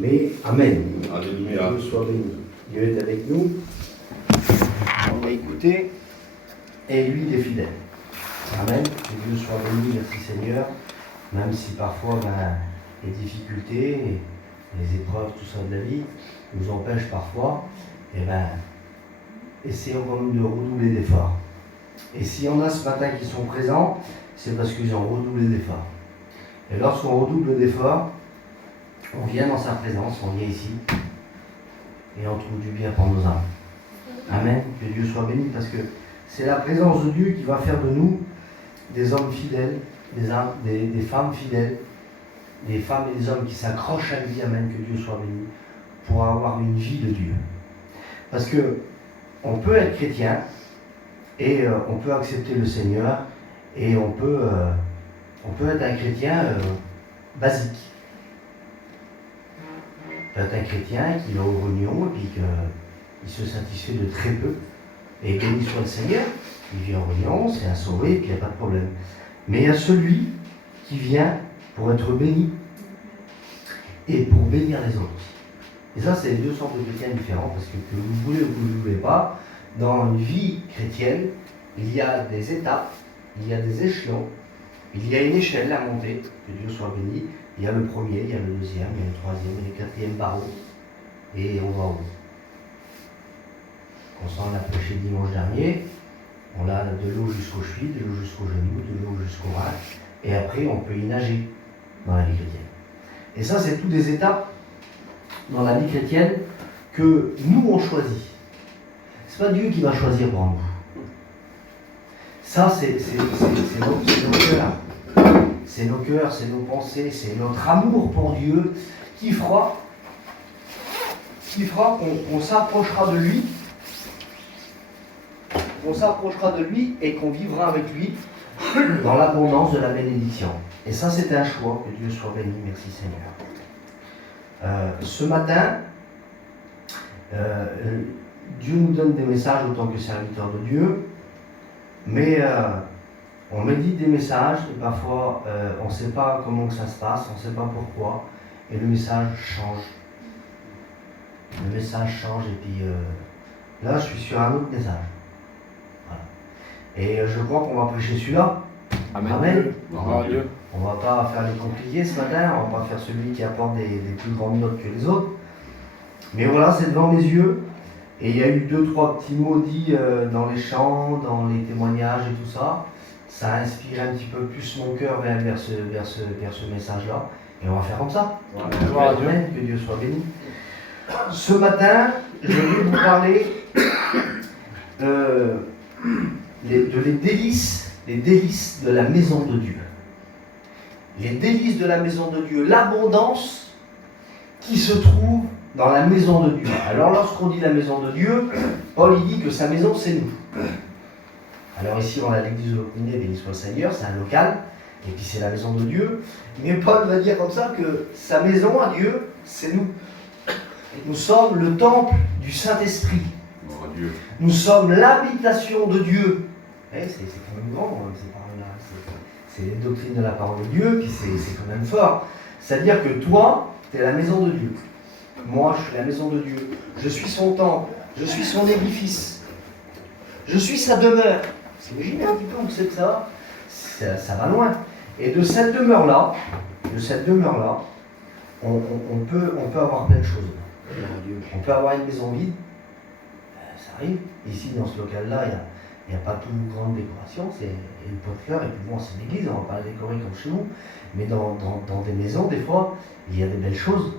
Mais Amen. Alléluia. Que Dieu soit béni. Dieu est avec nous. On va écouter. Et lui, il est fidèle. Amen. Que Dieu soit béni. Merci Seigneur. Même si parfois les difficultés, les épreuves, tout ça de la vie nous empêchent parfois, essayons quand même de redoubler d'efforts. Et s'il y en a ce matin qui sont présents, c'est parce qu'ils ont redoublé d'efforts. Et lorsqu'on redouble d'efforts, on vient dans sa présence, on vient ici, et on trouve du bien pour nos âmes. Amen. Que Dieu soit béni, parce que c'est la présence de Dieu qui va faire de nous des hommes fidèles, des femmes fidèles, des femmes et des hommes qui s'accrochent à lui. Amen. Que Dieu soit béni, pour avoir une vie de Dieu. Parce que on peut être chrétien, et on peut accepter le Seigneur, et on peut être un chrétien basique. On peut être un chrétien qui va aux réunions et puis qu'il se satisfait de très peu. Et béni soit le Seigneur, il vient en réunion, c'est un sauvé, et puis il n'y a pas de problème. Mais il y a celui qui vient pour être béni et pour bénir les autres. Et ça, c'est les deux sortes de chrétiens différents, parce que vous voulez ou que vous ne voulez pas, dans une vie chrétienne, il y a des étapes, il y a des échelons, il y a une échelle à monter, que Dieu soit béni. Il y a le premier, il y a le deuxième, il y a le troisième, il y a le quatrième barreau, et on va au bout. On s'en a prêché dimanche dernier, on a de l'eau jusqu'aux chevilles, de l'eau jusqu'aux genoux, de l'eau jusqu'au rein, et après on peut y nager dans la vie chrétienne. Et ça, c'est toutes des étapes dans la vie chrétienne que nous on choisit. C'est pas Dieu qui va choisir pour nous. Ça, c'est nos cœurs. C'est nos cœurs, c'est nos pensées, c'est notre amour pour Dieu qui fera qu'on s'approchera de lui. On s'approchera de lui et qu'on vivra avec lui dans l'abondance de la bénédiction. Et ça, c'est un choix. Que Dieu soit béni. Merci Seigneur. Ce matin, Dieu nous donne des messages en tant que serviteur de Dieu, mais on médite des messages et parfois on ne sait pas comment que ça se passe, on ne sait pas pourquoi, et le message change. Le message change et puis là je suis sur un autre message. Voilà. Et je crois qu'on va prêcher celui-là. Amen. Amen. Amen. On ne va pas faire les compliqués ce matin, on ne va pas faire celui qui apporte des plus grandes notes que les autres. Mais voilà, c'est devant mes yeux. Et il y a eu 2-3 petits mots dits dans les chants, dans les témoignages et tout ça. Ça a inspiré un petit peu plus mon cœur vers ce message-là. Et on va faire comme ça. Amen. Que Dieu soit béni. Ce matin, je vais vous parler les délices de la maison de Dieu. Les délices de la maison de Dieu, l'abondance qui se trouve dans la maison de Dieu. Alors lorsqu'on dit la maison de Dieu, Paul il dit que sa maison c'est nous. Alors ici on a l'église de l'Opinier, béni soit le Seigneur, c'est un local, et puis c'est la maison de Dieu. Mais Paul va dire comme ça que sa maison à Dieu, c'est nous. Nous sommes le temple du Saint-Esprit. Nous sommes l'habitation de Dieu. C'est quand même grand, hein, ces paroles-là. C'est les doctrines de la parole de Dieu, puis c'est quand même fort. C'est-à-dire que toi, tu es la maison de Dieu. Moi, je suis la maison de Dieu. Je suis son temple. Je suis son édifice. Je suis sa demeure. Vous imaginez un petit peu où c'est que ça va loin. Et de cette demeure-là, on peut avoir plein de choses. On peut avoir une maison vide. Ça arrive. Ici, dans ce local-là, il n'y a pas toute une grande décoration. C'est une pot de fleurs. Et puis bon, c'est une église. On ne va pas la décorer comme chez nous. Mais dans des maisons, des fois, il y a des belles choses.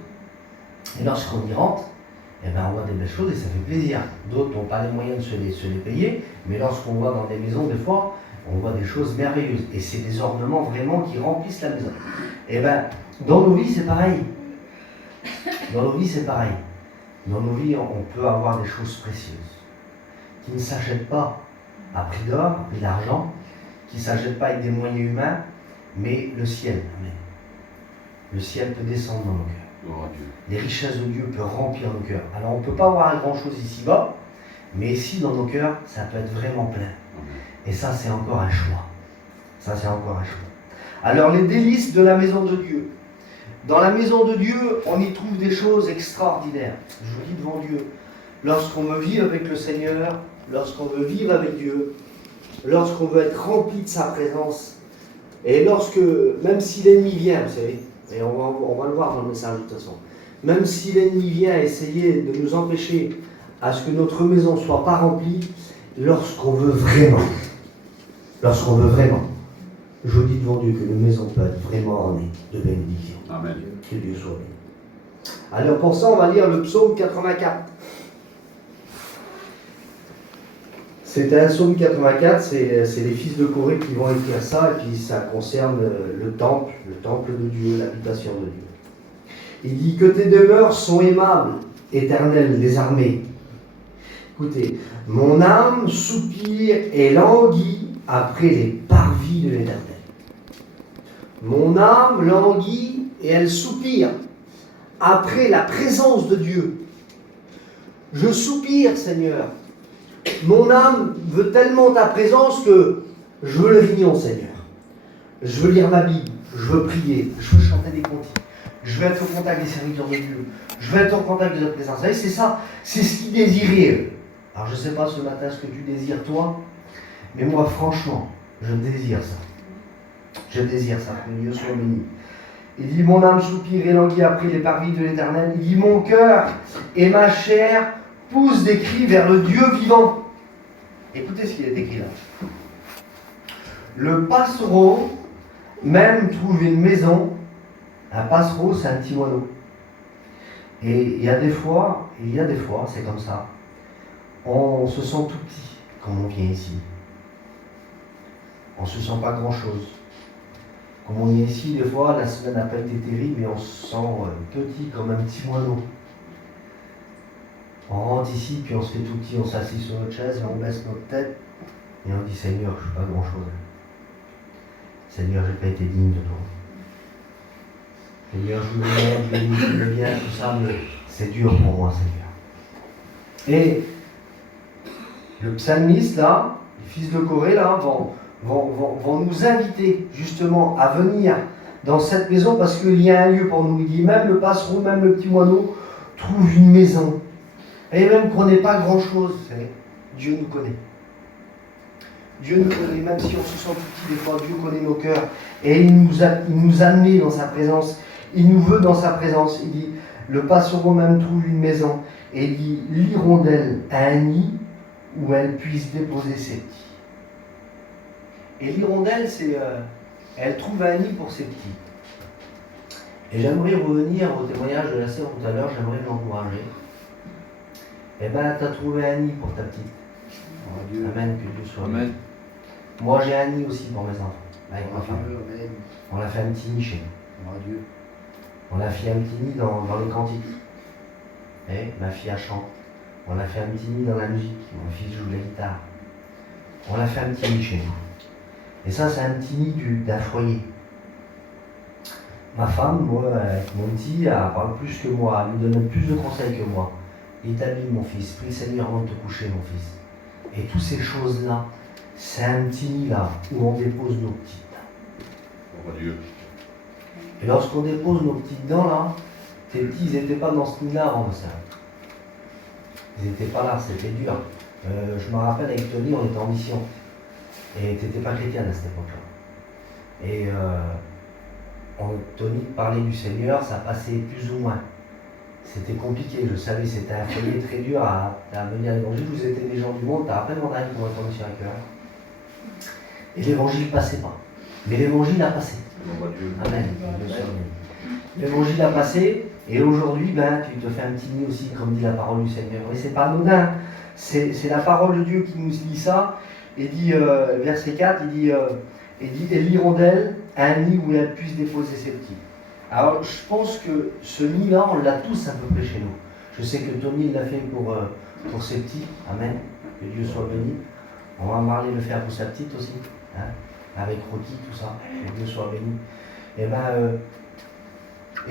Et lorsqu'on y rentre, on voit des belles choses et ça fait plaisir. D'autres n'ont pas les moyens de se les payer, mais lorsqu'on va dans des maisons, des fois, on voit des choses merveilleuses. Et c'est des ornements vraiment qui remplissent la maison. Et dans nos vies, c'est pareil. Dans nos vies, c'est pareil. Dans nos vies, on peut avoir des choses précieuses qui ne s'achètent pas à prix d'or et d'argent, qui ne s'achètent pas avec des moyens humains, mais le ciel. Amen. Le ciel peut descendre dans nos cœurs. Les richesses de Dieu peuvent remplir nos cœurs. Alors on ne peut pas avoir grand-chose ici-bas, mais ici dans nos cœurs, ça peut être vraiment plein. Et ça, c'est encore un choix. Alors les délices de la maison de Dieu. Dans la maison de Dieu, on y trouve des choses extraordinaires. Je vous dis devant Dieu, lorsqu'on veut vivre avec le Seigneur, lorsqu'on veut vivre avec Dieu, lorsqu'on veut être rempli de sa présence, et lorsque, même si l'ennemi vient, vous savez, et on va le voir dans le message de toute façon, même si l'ennemi vient essayer de nous empêcher à ce que notre maison ne soit pas remplie, lorsqu'on veut vraiment, je vous dis devant Dieu que nos maisons peuvent être vraiment ornées de bénédiction. Amen. Que Dieu soit béni. Alors pour ça, on va lire le psaume 84. C'est un psaume 84, c'est les fils de Corée qui vont écrire ça, et puis ça concerne le temple de Dieu, l'habitation de Dieu. Il dit que tes demeures sont aimables, éternel des armées. Écoutez, mon âme soupire et languit après les parvis de l'Éternel. Mon âme languit et elle soupire après la présence de Dieu. Je soupire, Seigneur. Mon âme veut tellement ta présence que je veux le réunion, Seigneur. Je veux lire ma Bible, je veux prier, je veux chanter des cantiques, je veux être au contact des serviteurs de Dieu, je veux être au contact de la présence. Vous savez, c'est ça, c'est ce qu'ils désiraient. Alors je ne sais pas ce matin ce que tu désires toi, mais moi franchement, je désire ça. Je désire ça, que Dieu soit béni. Il dit, mon âme soupire et languit après les parvis de l'Éternel. Il dit, mon cœur et ma chair poussent des cris vers le Dieu vivant. Écoutez ce qu'il est écrit là. Le passereau même trouve une maison. Un passereau, c'est un petit moineau. Et il y a des fois, c'est comme ça. On se sent tout petit quand on vient ici. On ne se sent pas grand-chose. Comme on est ici, des fois, la semaine n'a pas été terrible, mais on se sent petit comme un petit moineau. On rentre ici, puis on se fait tout petit, on s'assied sur notre chaise, et on baisse notre tête, et on dit, Seigneur, je ne suis pas grand-chose. Seigneur, je n'ai pas été digne de toi. Seigneur, je veux bien, tout ça, mais c'est dur pour moi, Seigneur. Et le psalmiste, là, les fils de Corée, là, vont nous inviter, justement, à venir dans cette maison, parce qu'il y a un lieu pour nous. Il dit, même le passereau, même le petit moineau, trouve une maison. Et même qu'on n'ait pas grand-chose, vous savez, Dieu nous connaît. Dieu nous connaît, même si on se sent petit des fois, Dieu connaît nos cœurs. Et il nous a mis dans sa présence. Il nous veut dans sa présence. Il dit, le passereau même trouve une maison. Et il dit, l'hirondelle a un nid où elle puisse déposer ses petits. Et l'hirondelle, elle trouve un nid pour ses petits. Et j'aimerais revenir au témoignage de la sœur tout à l'heure, j'aimerais l'encourager. Eh bien, tu as trouvé un nid pour ta petite. Amen, que Dieu soit béni. Moi, j'ai un nid aussi pour mes enfants, avec ma femme. On a fait un petit nid chez nous. On a fait un petit nid dans les cantiques. Et ma fille a chante. On a fait un petit nid dans la musique. Mon fils joue de la guitare. On a fait un petit nid chez nous. Et ça, c'est un petit nid d'un foyer. Ma femme, moi, avec mon petit, elle parle plus que moi, elle nous donne plus de conseils que moi. Établis, mon fils, prie le Seigneur avant de te coucher, mon fils. Et toutes ces choses-là, c'est un petit nid là où on dépose nos petites. Oh Dieu. Et lorsqu'on dépose nos petites dents là, tes petits, ils n'étaient pas dans ce nid-là avant de ça. Ils n'étaient pas là, c'était dur. Je me rappelle avec Tony, on était en mission. Et tu n'étais pas chrétienne à cette époque-là. Et Tony parlait du Seigneur, ça passait plus ou moins. C'était compliqué, je savais, c'était un foyer très dur à mener à l'évangile. Vous étiez des gens du monde, tu as à peine mon ami pour être en mission avec eux. Et l'évangile ne passait pas. Mais l'évangile a passé. Amen. L'évangile a passé, et aujourd'hui, tu te fais un petit nid aussi, comme dit la parole du Seigneur. Et c'est pas anodin, c'est la parole de Dieu qui nous dit ça. Et dit, verset 4, il dit, et l'hirondelle a un nid où elle puisse déposer ses petits. Alors, je pense que ce nid-là, on l'a tous à peu près chez nous. Je sais que Tony l'a fait pour ses petits. Amen. Que Dieu soit béni. On va parler de le faire pour sa petite aussi. Hein, avec Rocky, tout ça. Que Dieu soit béni. Et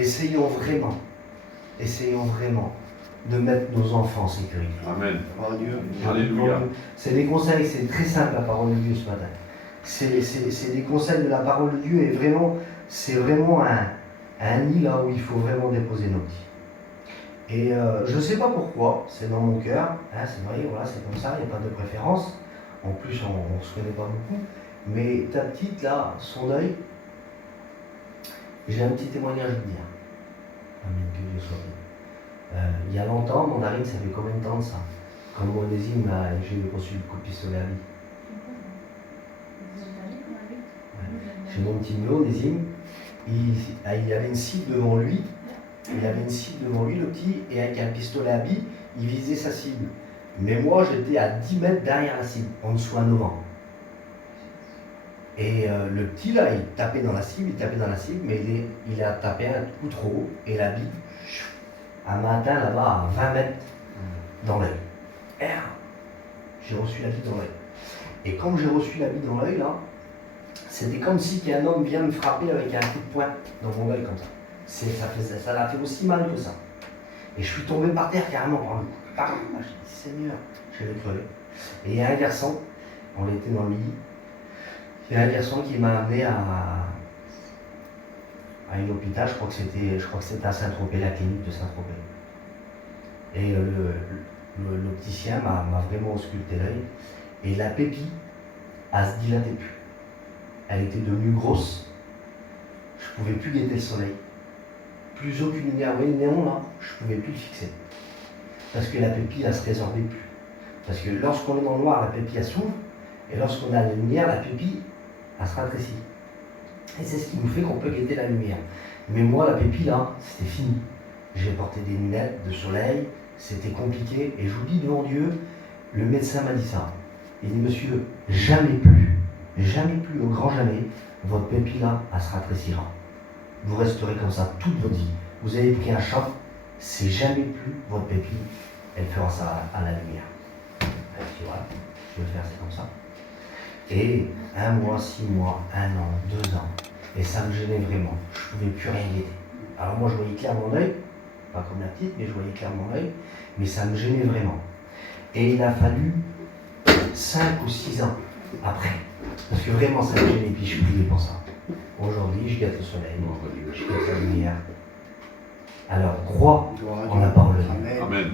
essayons vraiment de mettre nos enfants en sécurité. Amen. Oh Dieu. Alléluia. C'est des conseils, c'est très simple la parole de Dieu ce matin. C'est des conseils de la parole de Dieu et vraiment, c'est vraiment un nid là où il faut vraiment déposer nos petits. Et je ne sais pas pourquoi, c'est dans mon cœur, hein, c'est vrai, voilà, c'est comme ça, il n'y a pas de préférence. En plus, on ne se connaît pas beaucoup. Mais ta petite là, son œil, j'ai un petit témoignage à dire. Amen, que Dieu soit béni. Il y a longtemps, Mandarine, ça fait combien de temps de ça? Quand moi, Onésime, j'ai reçu le coup de pistolet à lui. J'ai mon petit Méo, Onésime, il avait une cible devant lui. Il avait une cible devant lui, le petit, et avec un pistolet à billes, il visait sa cible. Mais moi, j'étais à 10 mètres derrière la cible, en dessous à 9 ans. Et le petit, là, il tapait dans la cible, mais il a tapé un coup trop haut, et la bille, elle m'a atteint là-bas à 20 mètres dans l'œil. J'ai reçu la bille dans l'œil. Et comme j'ai reçu la bille dans l'œil, là, c'était comme si un homme vient me frapper avec un coup de poing dans mon œil comme ça. Ça l'a fait aussi mal que ça. Et je suis tombé par terre carrément par le coup. J'ai dit Seigneur, je vais crever. Et il y a un garçon, on était dans le lit, il y a un garçon qui m'a amené à un hôpital, je crois que c'était à Saint-Tropez, la clinique de Saint-Tropez. Et l'opticien m'a vraiment ausculté l'œil. Et la pépille, elle se dilatait plus. Elle était devenue grosse. Je ne pouvais plus guetter le soleil. Plus aucune lumière. Vous voyez le néon là, je ne pouvais plus le fixer. Parce que la pépille, elle ne se résorbait plus. Parce que lorsqu'on est dans le noir, la pépille, elle s'ouvre. Et lorsqu'on a la lumière, la pépille, elle se rétrécit. Et c'est ce qui nous fait qu'on peut guetter la lumière. Mais moi, la pépille, là, c'était fini. J'ai porté des lunettes de soleil, c'était compliqué. Et je vous dis devant Dieu, le médecin m'a dit ça. Il dit, monsieur, jamais plus, au grand jamais, votre pépille, là, elle se rétrécira. Vous resterez comme ça toute votre vie. Vous avez pris un choc, c'est jamais plus votre pépille, elle fera ça à la lumière. Elle dit, voilà, je vais faire, c'est comme ça. Et 1 mois, 6 mois, 1 an, 2 ans, et ça me gênait vraiment. Je ne pouvais plus rien guetter. Alors moi, je voyais clair mon œil, pas comme la petite, mais je voyais clair mon œil, mais ça me gênait vraiment. Et il a fallu 5 ou 6 ans après, parce que vraiment ça me gênait, puis je priais pour ça. Aujourd'hui, je guette le soleil, je guette la lumière. Alors, crois en la parole de Dieu. Amen.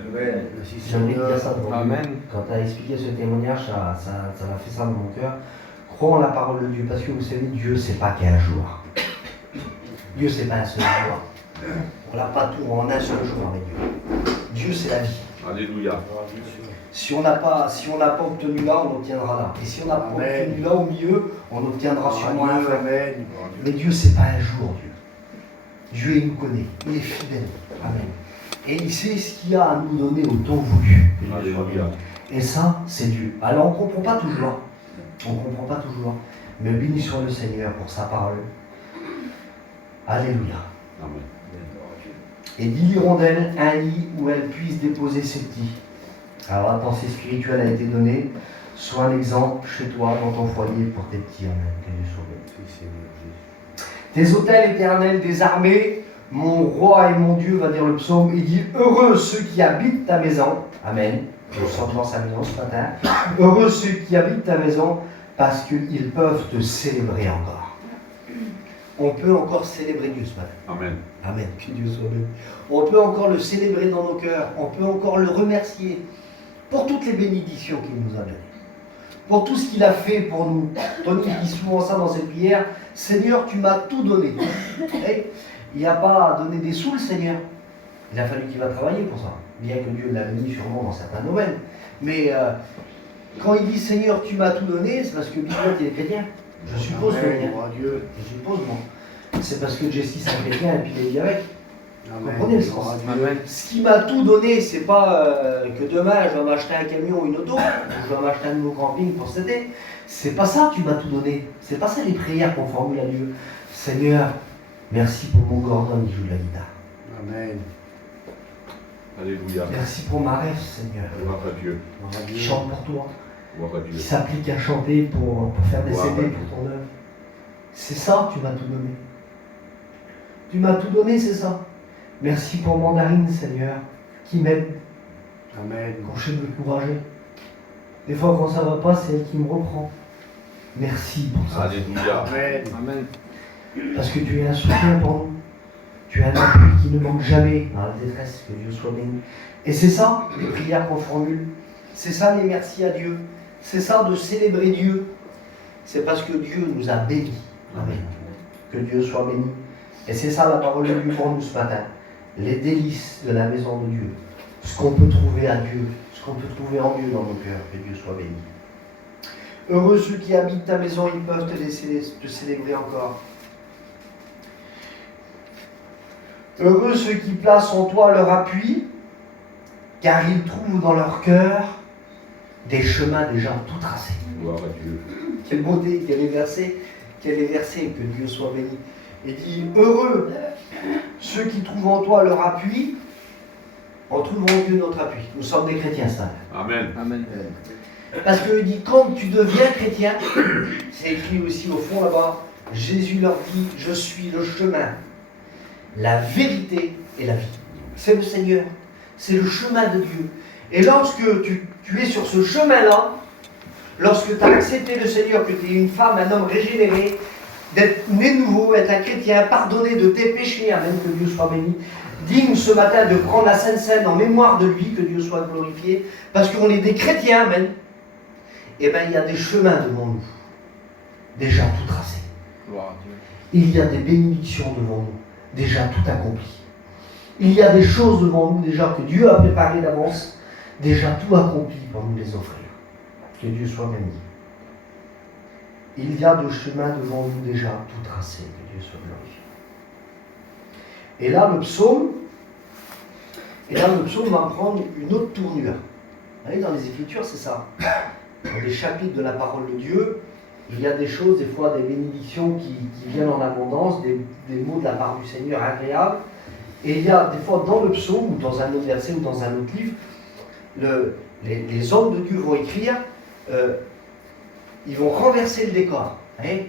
J'ai envie de dire ça devant Dieu. Amen. Quand tu as expliqué ce témoignage, ça m'a fait ça dans mon cœur. Crois en la parole de Dieu, parce que vous savez, Dieu, c'est pas qu'un jour. Dieu, c'est pas un seul jour. On n'a pas tout en un seul jour avec Dieu. Dieu, c'est la vie. Alléluia. Si on n'a pas obtenu là, on obtiendra là. Et si on n'a pas obtenu là au milieu, on obtiendra sûrement un fin. Mais Dieu, c'est pas un jour, Dieu. Dieu, il nous connaît, il est fidèle. Amen. Et il sait ce qu'il a à nous donner au temps voulu. Alléluia. Et ça, c'est Dieu. Alors, on ne comprend pas toujours. Mais bénissons le Seigneur pour sa parole. Alléluia. Amen. Et dit l'hirondelle, un lit où elle puisse déposer ses petits. Alors la pensée spirituelle a été donnée. Sois un exemple chez toi, dans ton foyer, pour tes petits. Amen. Que Dieu soit béni. Tes autels éternels des armées, mon roi et mon Dieu, va dire le psaume, il dit heureux ceux qui habitent ta maison. Amen. Je sens dans sa maison ce matin. Heureux ceux qui habitent ta maison, parce qu'ils peuvent te célébrer encore. On peut encore célébrer Dieu ce matin. Amen. Amen. Que Dieu soit béni. On peut encore le célébrer dans nos cœurs. On peut encore le remercier pour toutes les bénédictions qu'il nous a données. Pour tout ce qu'il a fait pour nous. Tony dit souvent ça dans ses prières. Seigneur, tu m'as tout donné. Et il n'a pas donné des sous, le Seigneur. Il a fallu qu'il va travailler pour ça. Bien que Dieu l'a béni sûrement dans certains domaines. Mais quand il dit Seigneur, tu m'as tout donné, c'est parce que Bignotte est chrétien. Je suppose que Dieu. Je suppose, moi. C'est parce que Jessie c'est un chrétien et puis il est avec. Vous comprenez le sens? Ce qui m'a tout donné, c'est pas que demain je vais m'acheter un camion ou une auto, ou je vais m'acheter un nouveau camping pour cet été. C'est pas ça que tu m'as tout donné. C'est pas ça les prières qu'on formule à Dieu. Seigneur, merci pour mon Gordon qui joue de la guitare. Amen. Alléluia. Merci pour ma rêve, Seigneur. Gloire à Dieu. Qui chante pour toi. Gloire à Dieu. Qui s'applique à chanter pour faire des Gloire à CD Dieu. pour ton œuvre. C'est ça que tu m'as tout donné. Tu m'as tout donné, c'est ça. Merci pour Mandarine, Seigneur, qui m'aide. Amen. Quand je sais me courager. Des fois, quand ça ne va pas, c'est elle qui me reprend. Merci pour ça. Alléluia. Amen. Amen. Parce que tu es un soutien pour nous. Tu as un appui qui ne manque jamais dans la détresse, que Dieu soit béni. Et c'est ça, les prières qu'on formule. C'est ça, les merci à Dieu. C'est ça, de célébrer Dieu. C'est parce que Dieu nous a bénis. Amen. Que Dieu soit béni. Et c'est ça la parole de Dieu pour nous ce matin. Les délices de la maison de Dieu. Ce qu'on peut trouver à Dieu. Ce qu'on peut trouver en Dieu dans nos cœurs. Que Dieu soit béni. Heureux ceux qui habitent ta maison, ils peuvent te laisser te célébrer encore. Heureux ceux qui placent en toi leur appui, car ils trouvent dans leur cœur des chemins déjà tout tracés. Gloire à Dieu. Quelle beauté, quel est versé, que Dieu soit béni. Et dit, heureux ceux qui trouvent en toi leur appui, en trouvant en Dieu notre appui. Nous sommes des chrétiens, ça. Amen. Amen. Parce qu'il dit, quand tu deviens chrétien, c'est écrit aussi au fond là-bas, Jésus leur dit, je suis le chemin, la vérité et la vie. C'est le Seigneur, c'est le chemin de Dieu. Et lorsque tu es sur ce chemin-là, lorsque tu as accepté le Seigneur, que tu es une femme, un homme régénéré, d'être né nouveau, être un chrétien, pardonné de tes péchés, amen, que Dieu soit béni, digne ce matin de prendre la Sainte Seine en mémoire de lui, que Dieu soit glorifié, parce qu'on est des chrétiens, amen. Eh bien, il y a des chemins devant nous, déjà tout tracés. Gloire à Dieu. Il y a des bénédictions devant nous, déjà tout accomplies. Il y a des choses devant nous déjà que Dieu a préparées d'avance, déjà tout accompli pour nous les offrir. Que Dieu soit béni. Il y a des chemins devant nous déjà tout tracés, que Dieu soit glorifié. Et là, le psaume va prendre une autre tournure. Vous voyez, dans les Écritures, c'est ça. Dans les chapitres de la parole de Dieu, il y a des choses, des fois des bénédictions qui viennent en abondance, des mots de la part du Seigneur agréables. Et il y a des fois dans le psaume, ou dans un autre verset, ou dans un autre livre, les hommes de Dieu vont écrire, ils vont renverser le décor. Hein.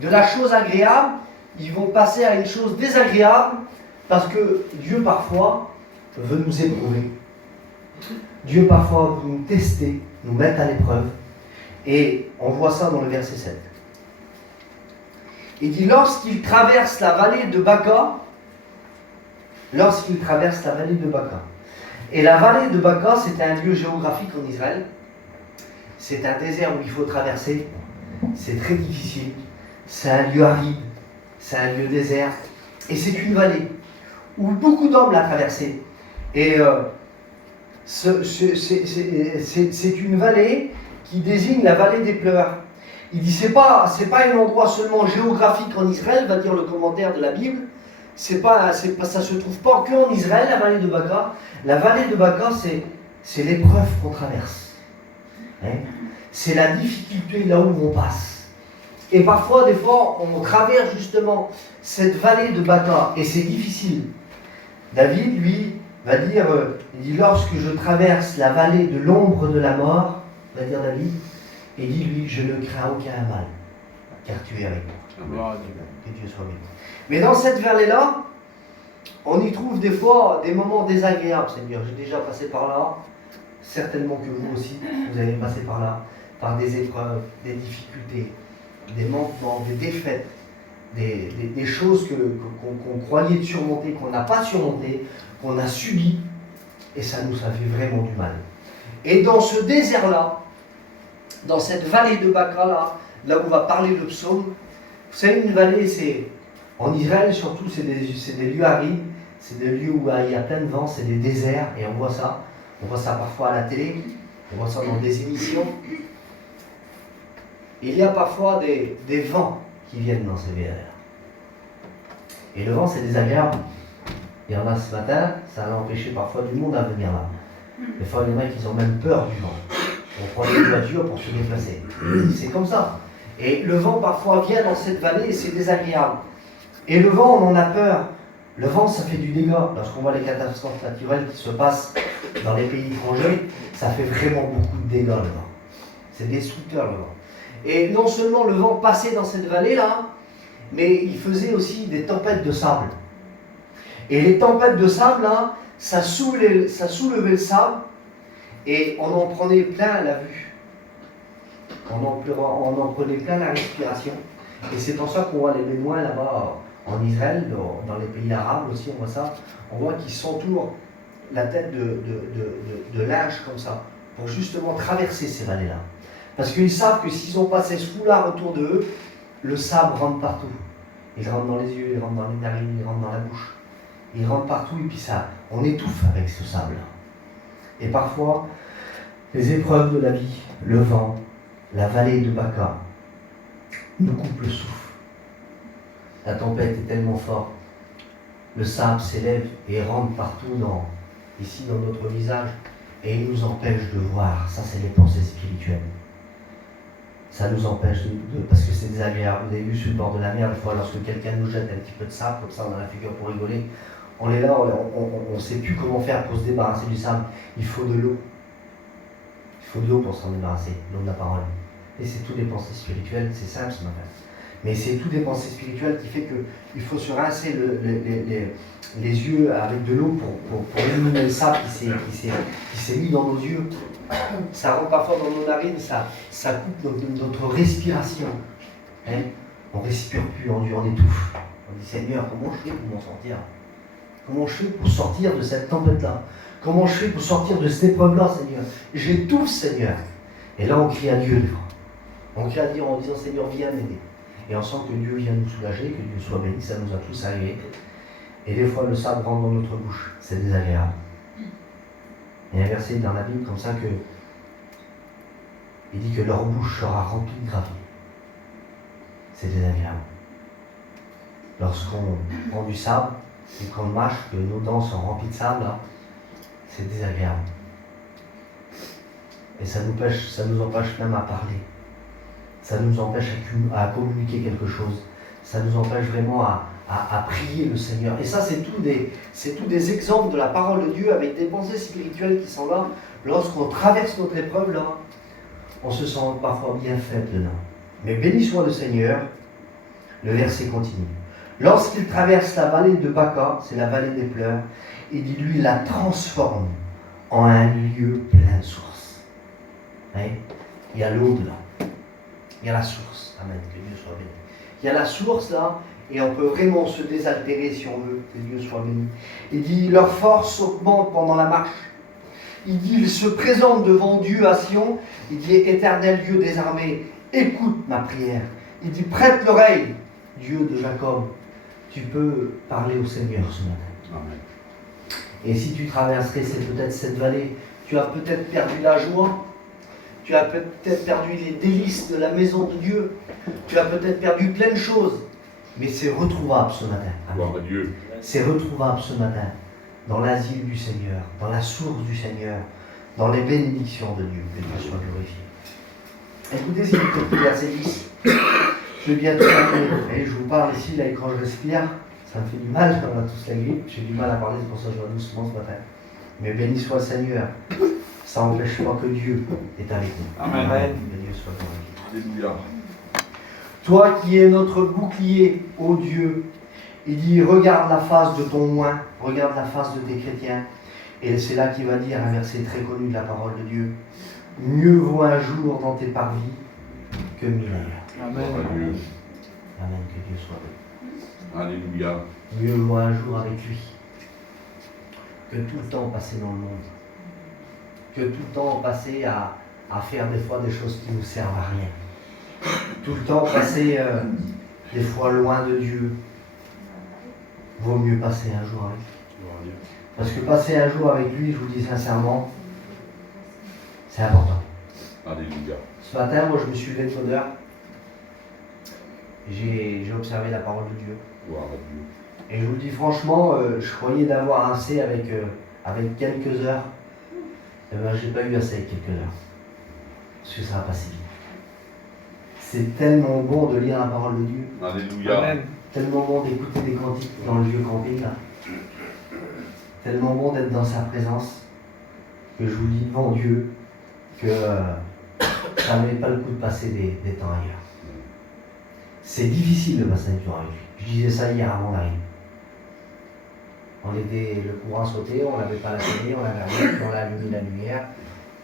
De la chose agréable, ils vont passer à une chose désagréable, parce que Dieu parfois veut nous éprouver. Dieu parfois veut nous tester, nous mettre à l'épreuve. Et on voit ça dans le verset 7. Il dit, lorsqu'il traverse la vallée de Baca, et la vallée de Baca, c'est un lieu géographique en Israël. C'est un désert où il faut traverser. C'est très difficile. C'est un lieu aride. C'est un lieu désert. Et c'est une vallée où beaucoup d'hommes l'ont traversée. Et c'est une vallée qui désigne la vallée des pleurs. Il dit, c'est pas un endroit seulement géographique en Israël, va dire le commentaire de la Bible. Ça se trouve pas que en Israël, la vallée de Baca. La vallée de Baca, c'est l'épreuve qu'on traverse. Hein? C'est la difficulté là où on passe. Et parfois, des fois, on traverse justement cette vallée de Baca, et c'est difficile. David, lui, va dire, il dit, lorsque je traverse la vallée de l'ombre de la mort, va dire David, et dit lui, je ne crains aucun mal, car tu es avec moi. Gloire à Dieu. Que Dieu soit béni. Mais dans cette vallée-là, on y trouve des fois des moments désagréables, Seigneur. J'ai déjà passé par là, certainement que vous aussi, vous avez passé par là, par des épreuves, des difficultés, des manquements, des défaites, des choses qu'on croyait surmonter, qu'on n'a pas surmonté, qu'on a subi, et ça nous a fait vraiment du mal. Et dans ce désert-là, dans cette vallée de Baca, là où va parler le psaume, vous savez, une vallée, en Israël surtout, c'est des lieux arides, c'est des lieux où il y a plein de vent, c'est des déserts, et on voit ça parfois à la télé, on voit ça dans des émissions. Il y a parfois des vents qui viennent dans ces déserts. Et le vent, c'est désagréable. Il y en a ce matin, ça a empêché parfois du monde à venir là. Des fois, il y en a qui ont même peur du vent. On prend des voitures pour se déplacer. C'est comme ça. Et le vent, parfois, vient dans cette vallée et c'est désagréable. Et le vent, on en a peur. Le vent, ça fait du dégât. Lorsqu'on voit les catastrophes naturelles qui se passent dans les pays étrangers, ça fait vraiment beaucoup de dégâts, le vent. C'est destructeur, le vent. Et non seulement le vent passait dans cette vallée-là, mais il faisait aussi des tempêtes de sable. Et les tempêtes de sable, là, ça soulevait le sable, et on en prenait plein la vue. On en prenait plein la respiration. Et c'est pour ça qu'on voit les Bédouins là-bas En Israël, dans les pays arabes aussi, on voit ça. On voit qu'ils s'entourent la tête de linge comme ça, pour justement traverser ces vallées-là. Parce qu'ils savent que s'ils ont passé ce foulard autour d'eux, le sable rentre partout. Il rentre dans les yeux, il rentre dans les narines, il rentre dans la bouche. Il rentre partout et puis ça, on étouffe avec ce sable. Et parfois, les épreuves de la vie, le vent, la vallée de Baca, nous coupent le souffle. La tempête est tellement forte, le sable s'élève et rentre partout ici dans notre visage et il nous empêche de voir. Ça, c'est les pensées spirituelles. Ça nous empêche parce que c'est désagréable. Vous avez vu sur le bord de la mer, des fois, lorsque quelqu'un nous jette un petit peu de sable, comme ça, on a la figure pour rigoler. On est là, on ne sait plus comment faire pour se débarrasser du sable. Il faut de l'eau. Il faut de l'eau pour s'en débarrasser, l'eau de la parole. Et c'est tout des pensées spirituelles, c'est simple ce matin. Mais c'est tout des pensées spirituelles qui fait qu'il faut se rincer les yeux avec de l'eau pour éliminer le sable qui s'est mis dans nos yeux. Ça rentre parfois dans nos narines, ça coupe notre respiration. Hein? On ne respire plus, on étouffe. On dit Seigneur, comment je fais pour m'en sortir? Comment je fais pour sortir de cette tempête-là? Comment je fais pour sortir de cette épreuve-là, Seigneur? J'étouffe, Seigneur. Et là, on crie à Dieu, des fois. On crie à Dieu en disant Seigneur, viens m'aider. Et on sent que Dieu vient nous soulager, que Dieu soit béni, ça nous a tous arrivé. Et des fois, le sable rentre dans notre bouche. C'est désagréable. Il y a un verset dans la Bible comme ça que il dit que leur bouche sera remplie de gravier. C'est désagréable. Lorsqu'on prend du sable et qu'on mâche, que nos dents sont remplies de sable, là, c'est désagréable. Et ça nous empêche même à parler. Ça nous empêche à communiquer quelque chose. Ça nous empêche vraiment à prier le Seigneur. Et ça, c'est tout des exemples de la parole de Dieu avec des pensées spirituelles qui sont là. Lorsqu'on traverse notre épreuve, là, on se sent parfois bien faible dedans. Mais béni soit le Seigneur, le verset continue. Lorsqu'il traverse la vallée de Baca, c'est la vallée des pleurs, il dit lui la transforme en un lieu plein de sources. Hein? Il y a l'eau dedans. Il y a la source. Amen, que Dieu soit béni. Il y a la source là, et on peut vraiment se désaltérer si on veut, que Dieu soit béni. Il dit, leur force augmente pendant la marche. Il dit, ils se présentent devant Dieu à Sion. Il dit, éternel Dieu des armées, écoute ma prière. Il dit, prête l'oreille, Dieu de Jacob. Tu peux parler au Seigneur ce matin. Amen. Et si tu traverserais peut-être cette vallée, tu as peut-être perdu la joie. Tu as peut-être perdu les délices de la maison de Dieu. Tu as peut-être perdu plein de choses. Mais c'est retrouvable ce matin. Gloire à Dieu. C'est retrouvable ce matin dans l'asile du Seigneur, dans la source du Seigneur, dans les bénédictions de Dieu. Que Dieu soit glorifié. Écoutez, s'il vous plaît, verset 10. Je vais bientôt terminer. Et je vous parle ici, là, et quand je respire, ça me fait du mal, on a tous la grippe. J'ai du mal à parler, c'est pour ça que je vais doucement ce matin. Mais béni soit le Seigneur. Ça n'empêche pas que Dieu est avec nous. Amen. Que Dieu soit glorifié. Alléluia. Toi qui es notre bouclier, ô Dieu, il dit, regarde la face de ton oint, regarde la face de tes chrétiens. Et c'est là qu'il va dire un verset très connu de la parole de Dieu. Mieux vaut un jour dans tes parvis que 1000 ailleurs. Gloire à Dieu. Amen, que Dieu soit béni. Alléluia. Mieux vaut un jour avec lui que tout le temps passé dans le monde. Que tout le temps passer à faire des fois des choses qui ne nous servent à rien. Tout le temps passer des fois loin de Dieu. Vaut mieux passer un jour avec lui. Gloire à Dieu. Parce que passer un jour avec lui, je vous dis sincèrement, c'est important. Alléluia. Ce matin, moi, je me suis levé de bonne heure. J'ai observé la parole de Dieu. Gloire à Dieu. Et je vous le dis franchement, je croyais d'avoir assez avec quelques heures. Eh bien, je n'ai pas eu assez avec quelques heures. Parce que ça va passer vite. C'est tellement bon de lire la parole de Dieu. Alléluia. Amen. Tellement bon d'écouter des cantiques dans le vieux camping. Là. Tellement bon d'être dans sa présence. Que je vous dis devant Dieu que ça ne valait pas le coup de passer des temps ailleurs. C'est difficile de passer du temps avec lui. Je disais ça hier avant d'arriver. On était, le courant sautait, on n'avait pas la télé, on avait rien, puis on a allumé la lumière,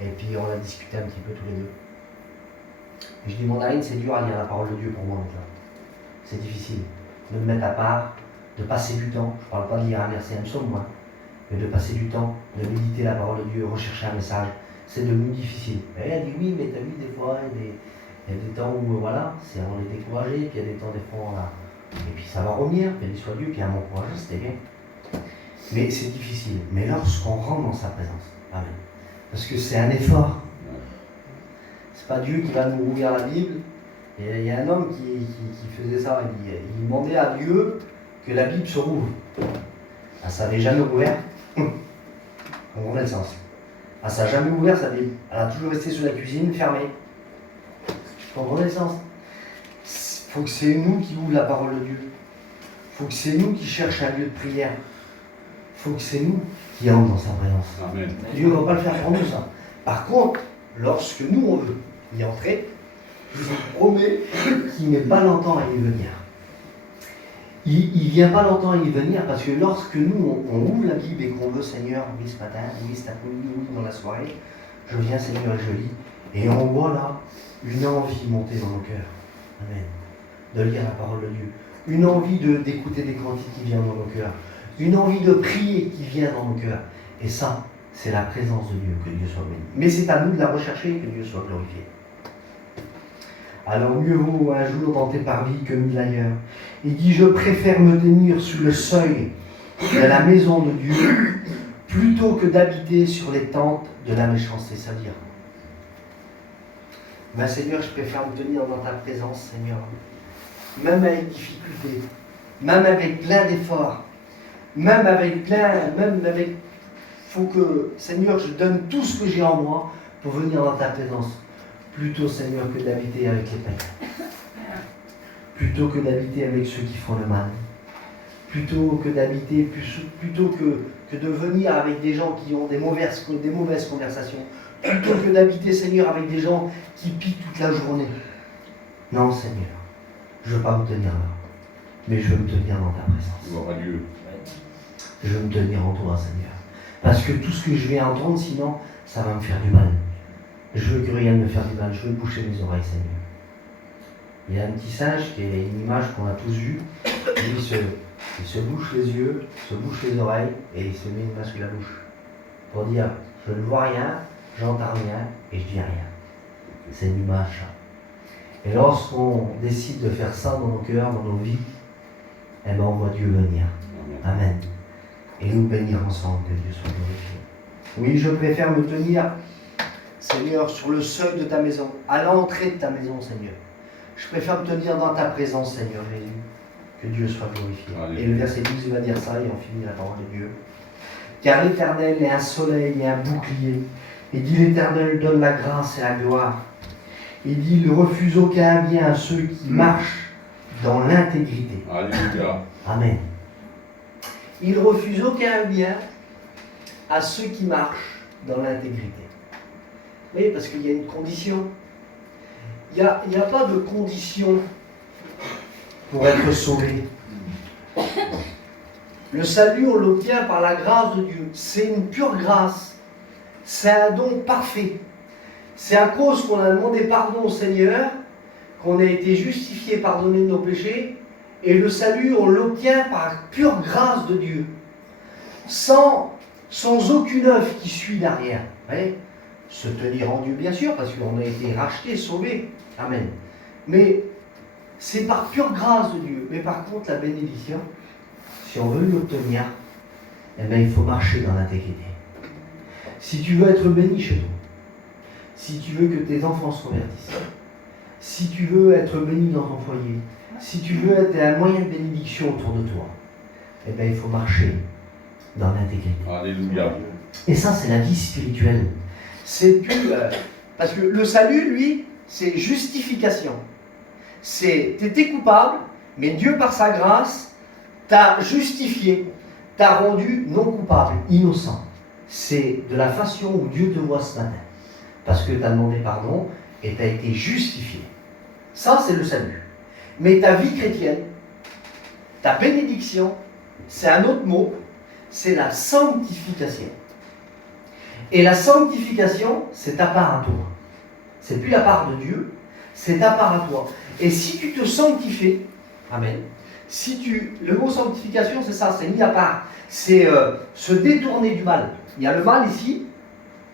et puis on a discuté un petit peu tous les deux. Et je dis, mon Aline, c'est dur à lire la parole de Dieu pour moi maintenant. C'est difficile de me mettre à part, de passer du temps, je ne parle pas de lire un verset, un psaume, moi, mais de passer du temps, de méditer la parole de Dieu, rechercher un message, c'est devenu difficile. Et elle dit oui, mais tu as vu des fois, il y a des temps où voilà, on est découragé, puis il y a des temps des fois, et puis ça va revenir, puis elle soit Dieu, puis à m'encourager, c'était bien. Mais c'est difficile. Mais lorsqu'on rentre dans sa présence, amen. Parce que c'est un effort. C'est pas Dieu qui va nous ouvrir la Bible. Et il y a un homme qui faisait ça, il demandait à Dieu que la Bible se rouvre. Elle ne s'avait jamais ouvert. On comprenait le sens. Elle ne s'est jamais ouvert, elle a toujours resté sur la cuisine, fermée. Vous comprenez le sens? Il faut que c'est nous qui ouvrons la parole de Dieu. Il faut que c'est nous qui cherchions un lieu de prière. Il faut que c'est nous qui entrons dans sa présence. Amen. Dieu ne va pas le faire pour nous, ça. Par contre, lorsque nous, on veut y entrer, je vous promets qu'il ne met pas longtemps à y venir. Il ne vient pas longtemps à y venir parce que lorsque nous, on ouvre la Bible et qu'on veut, Seigneur, oui ce matin, oui cet après-midi, oui dans la soirée, je viens, Seigneur, et je lis, et on voit là une envie monter dans nos cœurs. Amen. De lire la parole de Dieu. Une envie d'écouter des cantiques qui viennent dans nos cœurs. Une envie de prier qui vient dans nos cœurs. Et ça, c'est la présence de Dieu, que Dieu soit béni. Mais c'est à nous de la rechercher et que Dieu soit glorifié. Alors mieux vaut un jour dans tes parvis que mille ailleurs. Il dit, je préfère me tenir sous le seuil de la maison de Dieu plutôt que d'habiter sur les tentes de la méchanceté. C'est-à-dire, ben Seigneur, je préfère me tenir dans ta présence, Seigneur. Même avec difficulté, même avec plein d'efforts, même avec, faut que, Seigneur, je donne tout ce que j'ai en moi pour venir dans ta présence. Plutôt, Seigneur, que d'habiter avec les païens. Plutôt que d'habiter avec ceux qui font le mal. Plutôt que d'habiter, plutôt que de venir avec des gens qui ont des mauvaises conversations. Plutôt que d'habiter, Seigneur, avec des gens qui piquent toute la journée. Non, Seigneur, je ne veux pas me tenir là, mais je veux me tenir dans ta présence. Gloire à Dieu. Je veux me tenir en toi, Seigneur. Parce que tout ce que je vais entendre, sinon, ça va me faire du mal. Je veux que rien ne me fasse du mal. Je veux boucher mes oreilles, Seigneur. Il y a un petit singe qui est une image qu'on a tous vue. Il se bouche les yeux, se bouche les oreilles et il se met une main sur la bouche. Pour dire, je ne vois rien, j'entends rien et je dis rien. C'est une image, ça. Et lorsqu'on décide de faire ça dans nos cœurs, dans nos vies, eh bien on voit Dieu venir. Amen. Et nous bénir ensemble, que Dieu soit glorifié. Oui, je préfère me tenir, Seigneur, sur le seuil de ta maison, à l'entrée de ta maison, Seigneur. Je préfère me tenir dans ta présence, Seigneur Jésus. Que Dieu soit glorifié. Alléluia. Et le verset 12, il va dire ça, et on finit la parole de Dieu. Car l'Éternel est un soleil et un bouclier. Il dit, l'Éternel donne la grâce et la gloire. Il dit, il ne refuse aucun bien à ceux qui marchent dans l'intégrité. Alléluia. Amen. Il ne refuse aucun bien à ceux qui marchent dans l'intégrité. Oui, parce qu'il y a une condition. Il n'y a pas de condition pour être sauvé. Le salut, on l'obtient par la grâce de Dieu. C'est une pure grâce. C'est un don parfait. C'est à cause qu'on a demandé pardon au Seigneur, qu'on a été justifié, pardonné de nos péchés, et le salut, on l'obtient par pure grâce de Dieu. Sans aucune œuvre qui suit derrière. Ouais. Se tenir en Dieu, bien sûr, parce qu'on a été racheté, sauvé. Amen. Mais c'est par pure grâce de Dieu. Mais par contre, la bénédiction, si on veut l'obtenir, eh bien, il faut marcher dans l'intégrité. Si tu veux être béni chez toi, si tu veux que tes enfants se convertissent, si tu veux être béni dans ton foyer, si tu veux être un moyen de bénédiction autour de toi, eh bien, il faut marcher dans l'intégrité. Alléluia. Et ça, c'est la vie spirituelle. C'est plus... parce que le salut, lui, c'est justification. C'est, t'étais coupable, mais Dieu, par sa grâce, t'a justifié, t'a rendu non coupable, innocent. C'est de la façon où Dieu te voit ce matin. Parce que tu as demandé pardon et tu as été justifié. Ça, c'est le salut. Mais ta vie chrétienne, ta bénédiction, c'est un autre mot, c'est la sanctification. Et la sanctification, c'est ta part à toi. C'est plus la part de Dieu, c'est ta part à toi. Et si tu te sanctifies, amen, Le mot sanctification, c'est ça, c'est mis à part. C'est se détourner du mal. Il y a le mal ici,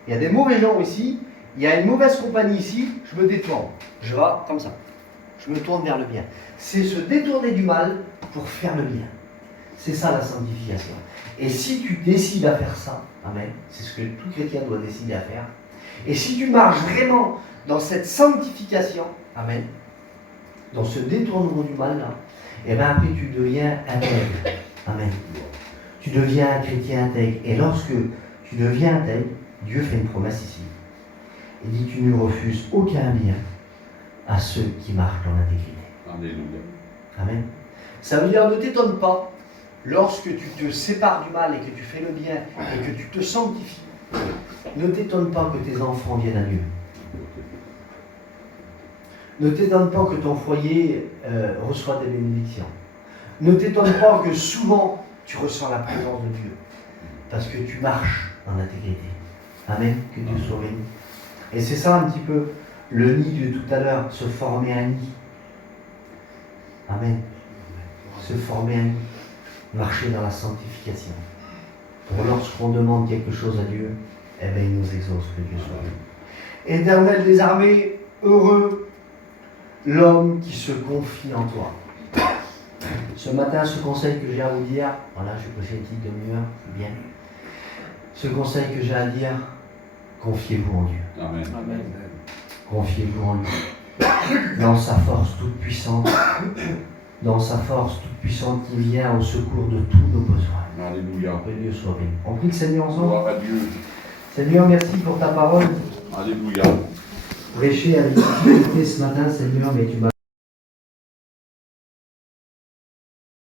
il y a des mauvais gens ici, il y a une mauvaise compagnie ici, je me détourne. Je vais comme ça. Je me tourne vers le bien. C'est se détourner du mal pour faire le bien. C'est ça la sanctification. Et si tu décides à faire ça, amen, c'est ce que tout chrétien doit décider à faire, et si tu marches vraiment dans cette sanctification, amen, dans ce détournement du mal, là, et bien après tu deviens intègre. Amen. Tu deviens un chrétien intègre. Et lorsque tu deviens intègre, Dieu fait une promesse ici. Il dit tu ne refuses aucun bien à ceux qui marchent dans l'intégrité. Alléluia. Amen. Ça veut dire ne t'étonne pas lorsque tu te sépares du mal et que tu fais le bien et que tu te sanctifies. Ne t'étonne pas que tes enfants viennent à Dieu. Ne t'étonne pas que ton foyer reçoit des bénédictions. Ne t'étonne pas que souvent tu ressens la présence de Dieu. Parce que tu marches en intégrité. Amen. Que Dieu soit béni. Et c'est ça un petit peu le nid de tout à l'heure, se former un nid. Amen. Se former un nid. Marcher dans la sanctification. Pour lorsqu'on demande quelque chose à Dieu, eh bien il nous exauce, que Dieu soit béni. Éternel des armées, heureux l'homme qui se confie en toi. Ce matin, ce conseil que j'ai à vous dire, voilà, je vais passer une petite demi-heure, bien. Ce conseil que j'ai à dire, confiez-vous en Dieu. Amen. Amen. Confiez-vous en lui. Dans sa force toute puissante, dans sa force toute puissante qui vient au secours de tous nos besoins. Alléluia. Que Dieu soit béni. On prie le Seigneur ensemble. Gloire à Dieu. Seigneur, merci pour ta parole. Alléluia. Prêcher avec difficulté ce matin, Seigneur, mais tu m'as